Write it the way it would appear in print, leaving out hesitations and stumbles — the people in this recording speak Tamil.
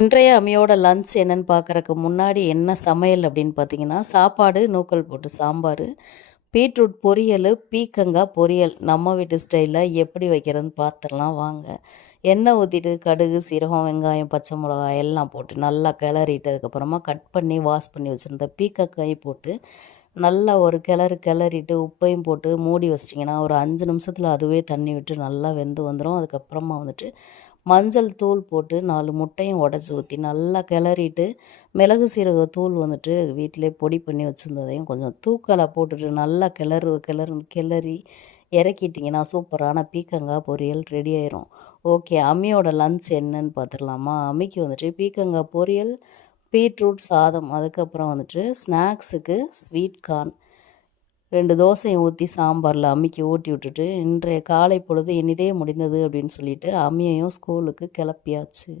இன்றைய அம்மியோட லஞ்ச் என்னன்னு பார்க்குறக்கு முன்னாடி என்ன சமையல் அப்படின்னு பார்த்தீங்கன்னா, சாப்பாடு, நூக்கல் போட்டு சாம்பார், பீட்ரூட் பொரியல், பீக்கங்காய் பொரியல். நம்ம வீட்டு ஸ்டைலில் எப்படி வைக்கிறதுன்னு பார்த்துடலாம் வாங்க. எண்ணெய் ஊற்றிட்டு கடுகு, சீரகம், வெங்காயம், பச்சை மிளகாய் எல்லாம் போட்டு நல்லா கிளறிட்டு அதுக்கப்புறமா கட் பண்ணி வாஷ் பண்ணி வச்சுருந்த பீக்கங்காய் போட்டு நல்லா ஒரு கிளறிட்டு உப்பையும் போட்டு மூடி வச்சிட்டிங்கன்னா ஒரு 5 நிமிஷத்தில் அதுவே தண்ணி விட்டு நல்லா வெந்து வந்துடும். அதுக்கப்புறமா வந்துட்டு மஞ்சள் தூள் போட்டு 4 முட்டையும் உடச்சி ஊற்றி நல்லா கிளறிட்டு மிளகு சீரக தூள் வந்துட்டு வீட்டிலே பொடி பண்ணி வச்சுருந்ததையும் கொஞ்சம் தூக்கலை போட்டுட்டு நல்லா கிளறி இறக்கிட்டிங்கன்னா சூப்பரான பீக்கங்காய் பொரியல் ரெடி ஆயிரும். ஓகே, அம்மியோட லஞ்ச் என்னன்னு பார்த்துடலாமா? அம்மிக்கு வந்துட்டு பீக்கங்காய் பொரியல், பீட்ரூட் சாதம், அதுக்கப்புறம் வந்துட்டு ஸ்நாக்ஸுக்கு ஸ்வீட் கார்ன், 2 தோசையும் ஊற்றி சாம்பாரில் அம்மிக்கு ஊட்டி விட்டுட்டு இன்றைய காலை பொழுது இனிதே முடிந்தது அப்படின்னு சொல்லிட்டு அம்மியையும் ஸ்கூலுக்கு கிளப்பியாச்சு.